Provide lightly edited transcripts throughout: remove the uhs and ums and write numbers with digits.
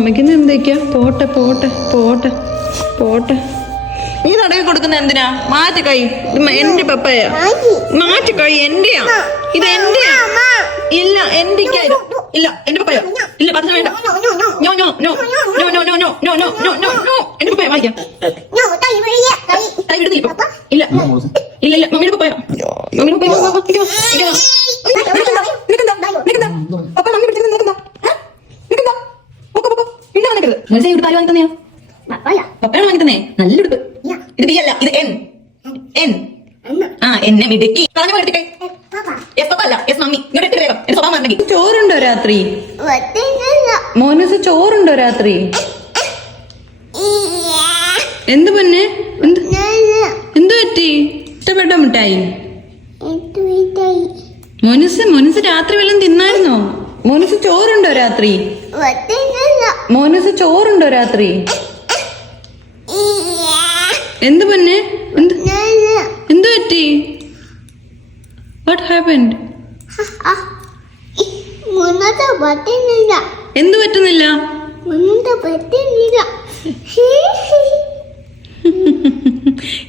മമ്മിക്കുന്ന എന്തൊക്കെയാ? പോട്ടെ പോട്ടെ പോട്ടെ പോട്ടെ. നീ തടവി കൊടുക്കുന്ന എന്തിനാ? മാറ്റി കൈ. എന്റെ പപ്പയാ. മാറ്റി കൈ. എന്റെയാ ഇത്, എന്റെയാ. ഇല്ല എന്റിക്കാ ഇത്. ഇല്ല എന്റെ പപ്പയാ. ഇല്ല പറഞ്ഞു വേണ്ട. No no no no no no no no no no no no. എന്റെ പപ്പയാ. വായിക്കാം. കൈ വിടുന്നില്ല. ഇല്ല ഇല്ല ഇല്ല മമ്മിയുടെ പപ്പയാ. മമ്മിയുടെ പപ്പയാ. പപ്പ മമ്മി പിടിച്ചിട്ട് നിൽക്കുന്ന ഇവിടെ കാര്യം വാങ്ങി തന്നെയാ? പപ്പയാണ് വാങ്ങി തന്നെ. നല്ല ഉടുപ്പ്. ഇത് ബി അല്ല, ഇത് എൻ. എൻ ആ എന്നെ മിടുക്കി. പറഞ്ഞു എടുത്തിട്ടേ. എസ് പപ്പ അല്ല, എസ് മമ്മി. ഇങ്ങോട്ട് എടുത്തിട്ട് വേഗം. എന്റെ സ്വഭാവം മാറണമെങ്കിൽ. ചോറുണ്ടോ രാത്രി? മോനസ് ചോറുണ്ടോ രാത്രി? എന്ത് പൊന്നെ? എന്ത് പറ്റി? ഇഷ്ടപ്പെട്ടോ മിഠായി? മോനസ് രാത്രി വല്ലതും തിന്നായിരുന്നോ? മോനസ് ചോറുണ്ടോ രാത്രി? മോനസ് ചോറുണ്ടോ രാത്രി? എന്ത് പൊന്നെ? എന്ത് പറ്റി? What happened? എന്ത് പറ്റുന്നില്ല?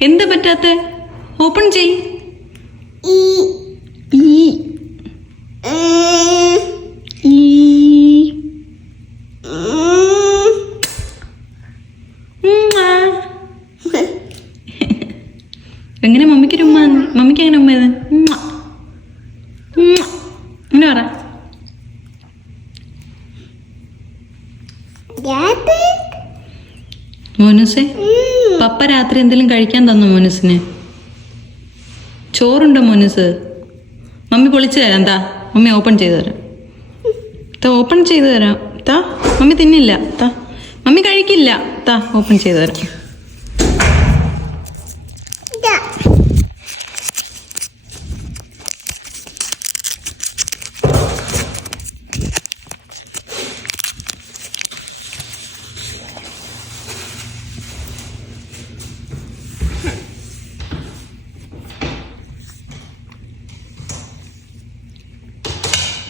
എന്താ പറ്റാത്ത? ഓപ്പൺ ചെയ്. എങ്ങനെ മമ്മിക്കൊരു ഉമ്മ? മമ്മിക്ക് എങ്ങനെ ഉമ്മ? അങ്ങനെ പറ. മോനൂസേ, പപ്പ രാത്രി എന്തെങ്കിലും കഴിക്കാൻ തന്നോ മോനൂസിന്? ചോറുണ്ടോ മോനൂസ്? മമ്മി പൊളിച്ചു തരാം. താ മമ്മി ഓപ്പൺ ചെയ്തു തരാം. ഓപ്പൺ ചെയ്തു തരാം. താ മമ്മി തിന്നില്ല. താ മമ്മി കഴിക്കില്ല. താ ഓപ്പൺ ചെയ്തു തരാം.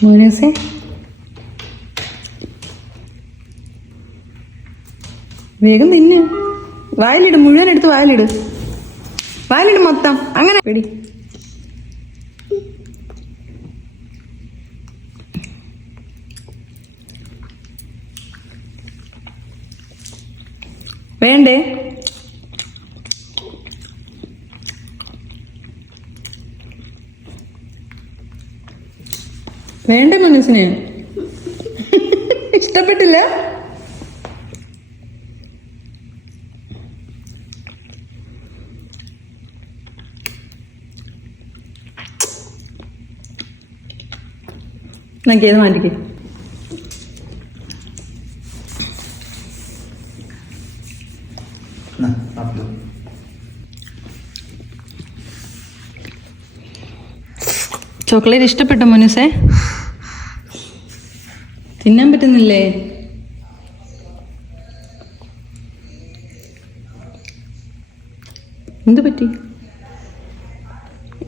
മോനൂസേ, വേഗം തിന്ന്. വായിലിട്. മുഴുവൻ എടുത്ത് വായിലിട്. വായിലിട് മൊത്തം. അങ്ങനെ പിടി. വേണ്ടേ? വേണ്ട മനസ്സിന്? ഇഷ്ടപ്പെട്ടില്ല? നോക്കിയത് മാറ്റിക്ക്. ചോക്ലേറ്റ് ഇഷ്ടപ്പെട്ടോ മോനൂസേ? തിന്നാൻ പറ്റുന്നില്ലേ? എന്ത് പറ്റി?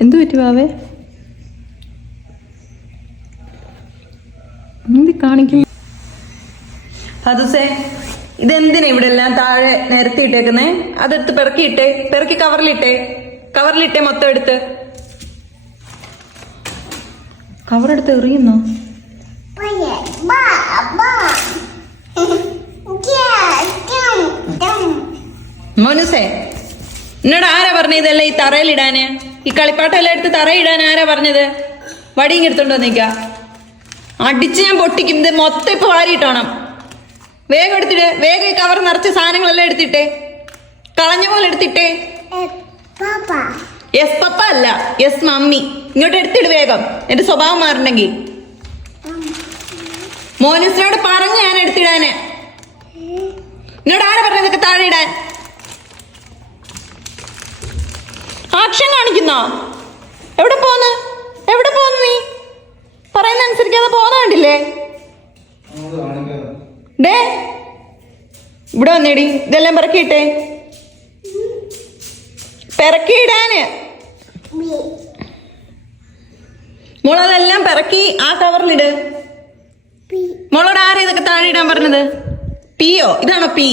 എന്ത് പറ്റി വാവേ? എന്ത് കാണിക്കും? ഹദുസേ, ഇതെന്തിനാ ഇവിടെ എല്ലാം താഴെ നിരത്തിയിട്ടേക്കുന്നേ? അതെടുത്ത് പെറുക്കിയിട്ടേ. പെറുക്കി കവറിലിട്ടേ. കവറിലിട്ടേ മൊത്തം എടുത്ത്. കവറെടുത്ത് എറിയുന്നോ? മോനുസേ, എന്നോട് ആരാ പറഞ്ഞത് ഇതെല്ലാം ഈ തറയിലിടാന്? ഈ കളിപ്പാട്ടെല്ലാം എടുത്ത് തറയിടാൻ ആരാ പറഞ്ഞത്? വടിയും എടുത്തോണ്ടോ നിക്ക? അടിച്ച് ഞാൻ പൊട്ടിക്കും. ഇത് മൊത്തം ഇപ്പൊ വാരിയിട്ടോണം. വേഗം എടുത്തിട്ട്. വേഗം ഈ കവർ നിറച്ച് സാധനങ്ങളെല്ലാം എടുത്തിട്ടേ. കളഞ്ഞ പോലെ എടുത്തിട്ടേ. യെസ് പപ്പ അല്ല, യെസ് മമ്മി. ഇങ്ങോട്ട് എടുത്തിട് വേഗം. എന്റെ സ്വഭാവം മാറണമെങ്കിൽ. മോനൂസിനോട് പറഞ്ഞ് ഞാൻ എടുത്തിടാന്. എന്നോട് ആരാ പറഞ്ഞത് ഇതൊക്കെ താഴെ ഇടാൻ? ആക്ഷൻ കാണിക്കുന്നോ? എവിടെ പോന്ന്? എവിടെ പോന്ന്? നീ പറയുന്ന അനുസരിക്കാതെ പോന്ന കണ്ടില്ലേ? ഡേ ഇവിടെ വന്നേടി. ഇതെല്ലാം പെറക്കിയിട്ടേ. പെറക്കിയിടാന്. മോളതെല്ലാം പെറക്കി ആ കവറിലിട്. മോളോട് ആരാ ഇതൊക്കെ താഴെ ഇടാൻ പറഞ്ഞത്? പിയോ? ഇതാണോ പി?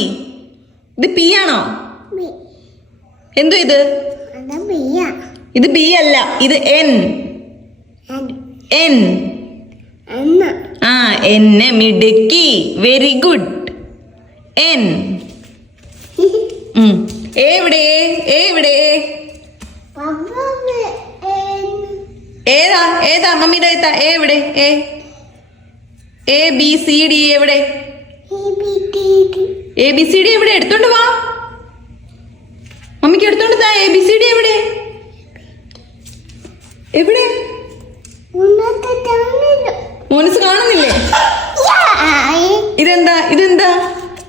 ഇത് പി ആണോ? എന്തോ ഇത്? ഇത് ബി അല്ല, ഇത് എൻ. എൻ. ആ എന്നെ മിടുക്കി. Very good. എൻ. എവിടെ? എവിടെ? ഏതാ? ഏതാ മമ്മിയുടെ ഏതാ? എവിടെ? എ ബി സി ഡി എവിടെ? എ ബി സി ഡി എവിടെ? എടുത്തോണ്ട് വാ. മമ്മിക്ക് എടുത്തോണ്ട് താ. എ ബി സി ഡി എവിടെ? എവിടെ? മോനസ് കാണുന്നില്ലേ? ഇതെന്താ? ഇതെന്താ?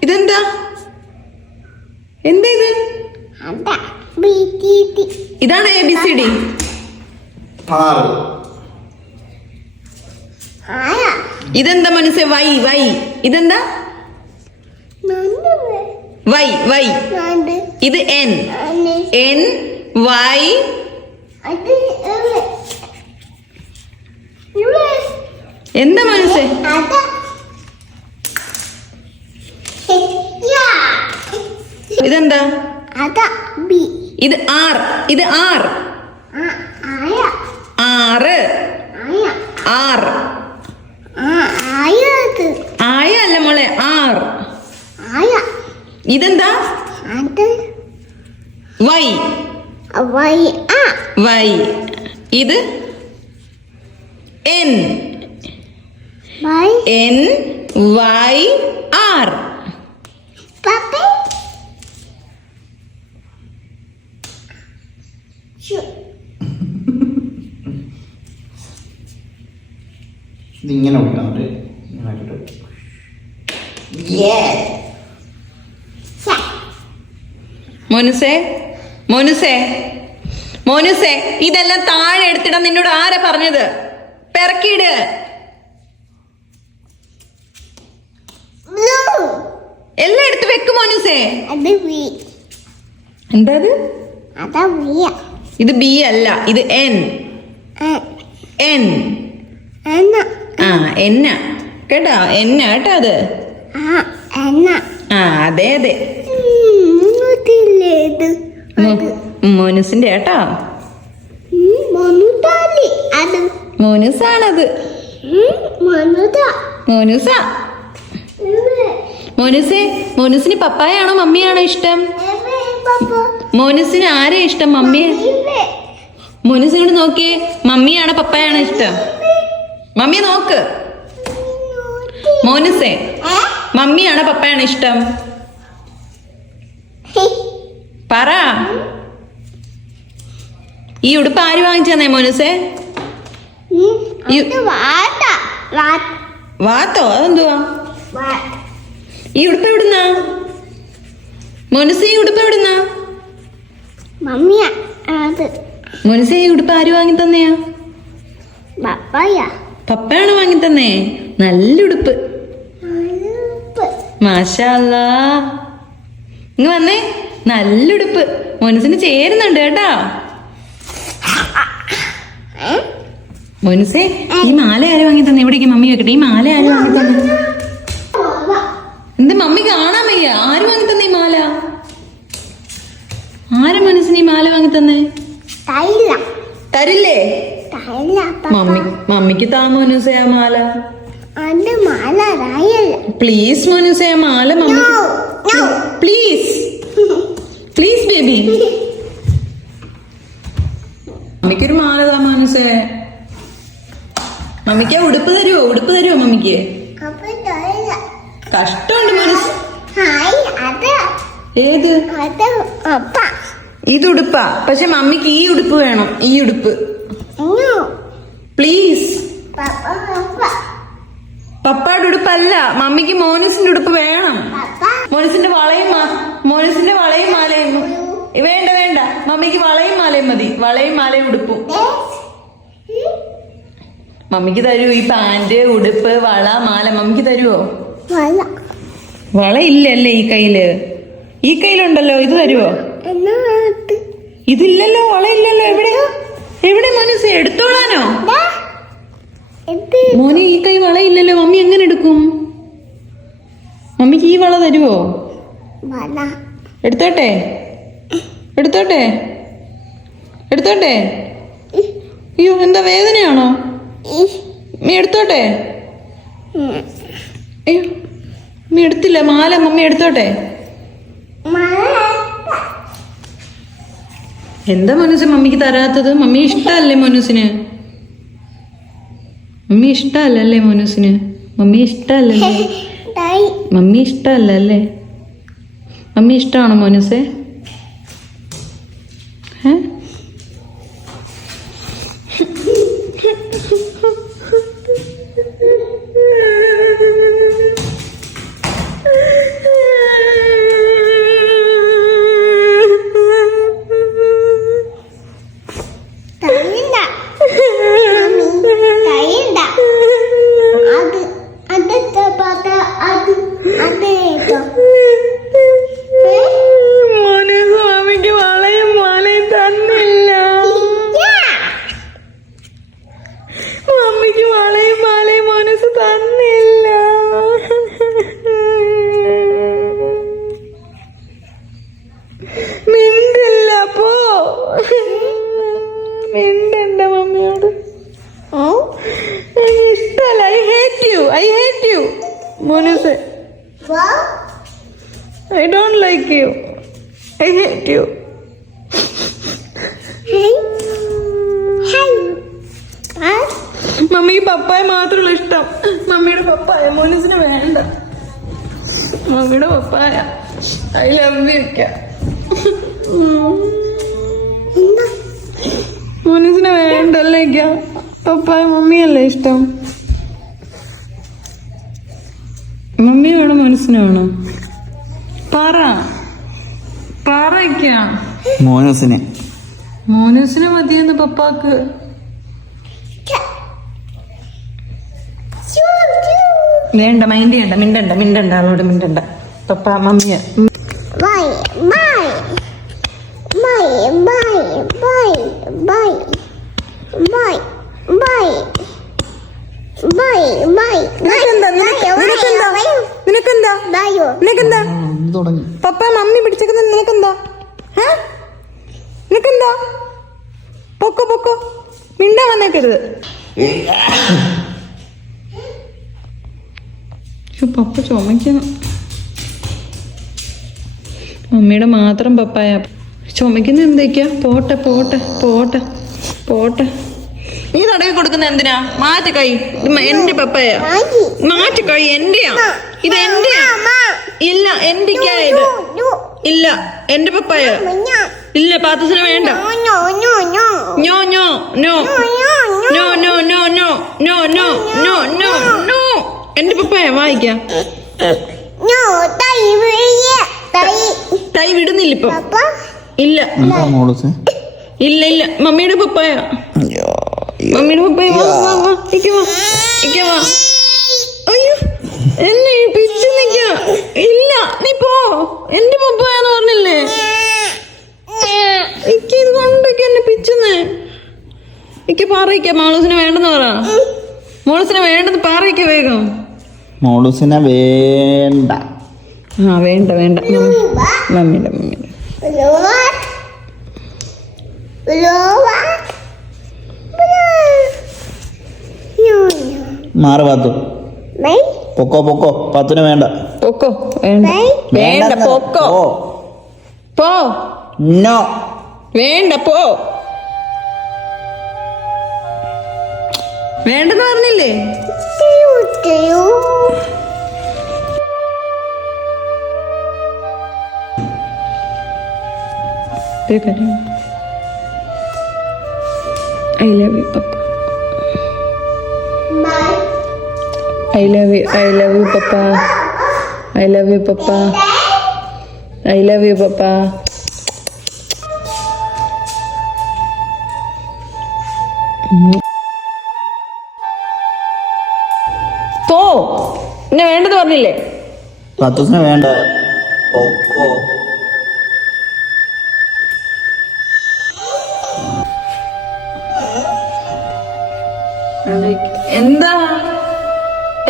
ഇതെന്താ? എന്താ ഇത്? ഇതാണ് എ ബി സി ഡി. ഇതെന്താ മനസ്സേ? വൈ. വൈ. ഇതെന്താ? വൈ. വൈ. ഇത് എൻ. N Y. എന്താ മനസ്സേ? ഇതെന്താ? ഇത് ആർ. ഇത് ആർ. ആറ്. ആർ. ആയ അല്ല മോളെ, ആർ. ഇതെന്താ? വൈ. വൈ. ഇത് എൻ. N Y R. ഇതിങ്ങനെ വിട്ടാണ്ട് മോനുസേ, മോനുസേ, മോനുസേ, ഇതെല്ലാം താഴെ എടുത്തിടാൻ നിന്നോട് ആരാ പറഞ്ഞത്? പെറക്കിയിട്. എല്ലാം എടുത്ത് വെക്കും മോനുസേ. എന്താ ഇത്? ബി അല്ല, ഇത് എൻ. എൻ. ആ എന്നാ കേട്ടോ? എന്നാ കേട്ടോ അത്? ആ അതെ അതെ, മോനുസിന്റെ കേട്ടോ. മോനുസാണത്. മോനുസാ. മോനുസേ, മോനുസിന് പപ്പായാണോ മമ്മിയാണോ ഇഷ്ടം? മോനുസിന് ആരെ ഇഷ്ടം? മമ്മിയെ? മോനുസിനോട് നോക്കിയേ, മമ്മിയാണോ പപ്പായാണോ ഇഷ്ടം? മമ്മി നോക്ക്. മോനുസേ, മമ്മിയാണോ പപ്പായാണോ ഇഷ്ടം? പറ. ഈ ഉടുപ്പ് ആര് വാങ്ങിച്ചു തന്നേ മോനുസേ? വാത്തോ? അതെന്തുവാ? ഈ ഉടുപ്പ് എവിടുന്നാ മോനുസേ? ഈ ഉടുപ്പ് എവിടുന്നാ? മോനുസേ, ഈ ഉടുപ്പ് ആര് വാങ്ങി തന്നെയാ? പപ്പയാണ് വാങ്ങി തന്നേ. നല്ല ഉടുപ്പ്. മാഷാ അല്ലാ. ഇങ്ങ് വന്നേ. നല്ല ഉടുപ്പ് മോനുസിന് ചേരുന്നുണ്ട് കേട്ടാ. മോനുസേ, ഈ മാല ആര് വാങ്ങി തന്നെ? എവിടേക്ക് മമ്മി വെക്കട്ടെ. ഈ മാല ആര് വാങ്ങി തന്നെ? എന്ത് മമ്മി കാണാൻ വയ്യ. ആര് വാങ്ങി തന്നെ ഈ മാല? ആര് മനസ്സിന് ഈ മാല വാങ്ങി തന്നെ? തരില്ലേ? മമ്മിക്ക് താ മോനുസേ ആ മാല. പ്ലീസ് മോനുസേ, ആ മാല മമ്മി. Please please baby. മമ്മിക്കൊരു മാല താ മോനുസേ. മമ്മിക്ക് ഉടുപ്പ് തരുവോ? ഉടുപ്പ് തരുവോ മമ്മിക്ക്? കഷ്ടമുണ്ട് മോനുസ്. ഏത്? ഇത് ഉടുപ്പാ. പക്ഷെ മമ്മിക്ക് ഈ ഉടുപ്പ് വേണം. ഈ ഉടുപ്പ് പ്ലീസ്. പപ്പയുടെ ഉടുപ്പല്ല, മമ്മിക്ക് മോനുസിന്റെ ഉടുപ്പ് വേണം. മോനുസിന്റെ വളയും മാലയും. വേണ്ട വേണ്ട, മമ്മിക്ക് വളയും മാലയും മതി. വളയും മാലയും ഉടുപ്പും മമ്മിക്ക് തരൂ. ഈ പാന്റ്, ഉടുപ്പ്, വള, മാല മമ്മിക്ക് തരുവോ? വള ഇല്ലല്ലേ ഈ കയ്യില്? ഈ കയ്യിലുണ്ടല്ലോ, ഇത് തരുവോ? ഇതില്ലല്ലോ, വള ഇല്ലല്ലോ. എവിടെ മോനുസേ? എടുത്തോളാനോ? മോനെ, ഈ കൈ വളയില്ലല്ലോ. മമ്മി എങ്ങനെ എടുക്കും? മമ്മിക്ക് ഈ വള തരുവോ? എടുത്തോട്ടെ എടുത്തോട്ടെ എടുത്തോട്ടെ. അയ്യോ എന്താ വേദനയാണോ? മമ്മി എടുത്തോട്ടെ. അയ്യോ മമ്മി എടുത്തില്ല മാല. മമ്മി എടുത്തോട്ടെ. എന്താ മോനൂസ് മമ്മിക്ക് തരാത്തത്? മമ്മി ഇഷ്ടല്ലേ മോനൂസിന്? മമ്മി ഇഷ്ടല്ലേ മോനൂസിന്? മമ്മി ഇഷ്ടല്ലേ? മമ്മി ഇഷ്ടല്ലേ? മമ്മി ഇഷ്ടമാണോ മോനൂസേ? Monuse, I don't like you. I hate you. Mummy papaya മാത്രമുള്ള ഇഷ്ടം. മമ്മിയുടെ പപ്പായ മോനൂസിന് വേണ്ട. മമ്മിയുടെ പപ്പായ ഐ ലവ് യു. മോനൂസിന് വേണ്ടല്ലേ പപ്പായ? മമ്മിയല്ലേ ഇഷ്ടം? മമ്മി വേണം മോനൂസിന് വേണം? പാറയ്ക്കാ മോനൂസിന്. മോനൂസിന് മതിയെന്ന് പപ്പാക്ക്. വേണ്ട മൈൻഡ് ചെയ്യണ്ട. മിണ്ടണ്ട അവളോട് മിണ്ടണ്ട. പപ്പ മമ്മിയ നിനക്കെന്താ? പപ്പ മമ്മി പിടിച്ചേക്കുന്ന നിനക്കെന്താ? നിനക്കെന്താ? പൊക്കോ മിണ്ടാ വന്നേക്കരുത്. പപ്പ ചുമയ്ക്കുന്നു. മമ്മിയുടെ മാത്രം പപ്പായ ചുമയ്ക്കുന്ന എന്തൊക്കെയാ? പോട്ടെ. നീ തടവി കൊടുക്കുന്ന എന്തിനാ? മാറ്റി കൈ. എന്റെ പപ്പായ മാറ്റി കൈ. എന്റെയാ ഇത്? എന്റെയാ? ഇല്ല എന്റെക്കാ ഇത്. ഇല്ല എന്റെ പപ്പായ. ഇല്ല പാത്തസിന് വേണ്ട. നോ എന്റെ പപ്പായ വായിക്കാം. തൈ വിടുന്നില്ല ഇപ്പൊ. ഇല്ല മമ്മിയുടെ പപ്പായ. അയ്യോ എന്നെ പിച്ചു നിക്ക. ഇല്ല നീ പോ. എന്റെ പപ്പായെന്ന് പറഞ്ഞില്ലേ? ഇത് കൊണ്ടൊക്കെ എന്നെ പിച്ചുന്നേ. പാറയ്ക്ക. മോളൂസിന് വേണ്ടെന്ന് പറ. മോളൂസിനെ വേണ്ടെന്ന് പാറയ്ക്ക വേഗം. മോളൂസിനെ വേണ്ട. വേണ്ട മമ്മിയുടെ മാറ് പാത്തു. പൊക്കോ പാത്തുനെ വേണ്ട. പൊക്കോ. പോ. നോ വേണ്ട പോ. വേണ്ടെന്ന് പറഞ്ഞില്ലേ? I love you, Papa. I love you, Papa. I love you, Papa. I love you, Papa. പോ. എന്നെ വേണ്ടെന്ന് പറഞ്ഞില്ലേ? പത്തൂസിനെ വേണ്ട. പൊക്കോ.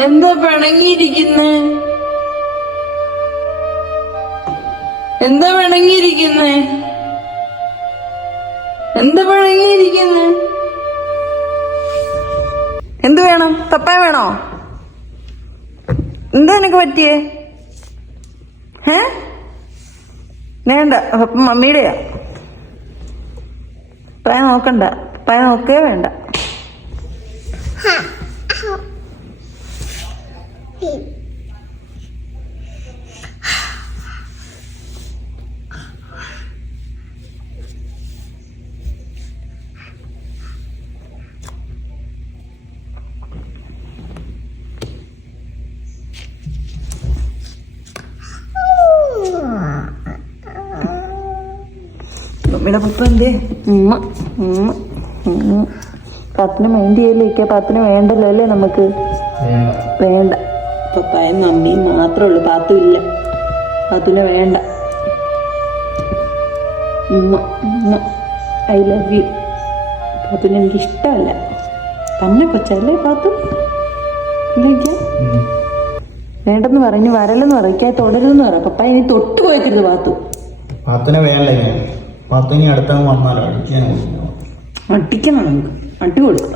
എന്താ പിണങ്ങിയിരിക്കുന്നെ? എന്താ പിണങ്ങിയിരിക്കുന്നേ? എന്താ പിണങ്ങിയിരിക്കുന്നേ? എന്ത് വേണം? പപ്പായ വേണോ? എന്താ നിനക്ക് പറ്റിയേ? വേണ്ട, മമ്മിയുടെയാ. പപ്പായ നോക്കണ്ട, പപ്പായ നോക്കേ വേണ്ട. മമ്മിയുടെ പപ്പ എന്തേ? പത്തിന് മൈൻഡ് ചെയ്യലിരിക്കുക. പത്തിന് വേണ്ടല്ലോ അല്ലേ നമുക്ക്? വേണ്ട. പപ്പായും മമ്മിയും മാത്രമേ ഉള്ളൂ, പാത്തു ഇല്ല. പാത്തുവിനെ വേണ്ട. I love U. പാത്തുവിനെ എനിക്ക് ഇഷ്ടമല്ല. തന്നെ കൊച്ചല്ലേ പാത്തു? വേണ്ടെന്ന് പറഞ്ഞു, വരലെന്ന് പറയ്ക്കാ, തൊടരുതെന്ന് പറ. പപ്പ ഇനി തൊട്ട് പോയക്കരുത് പാത്തു. പാത്തുനെ വേണ്ട. പാത്തുനി അടുത്തങ്ങ് വന്നാലോ അടിക്കാൻ. അടിക്കണം, നമുക്ക് അടി കൊടുക്കും.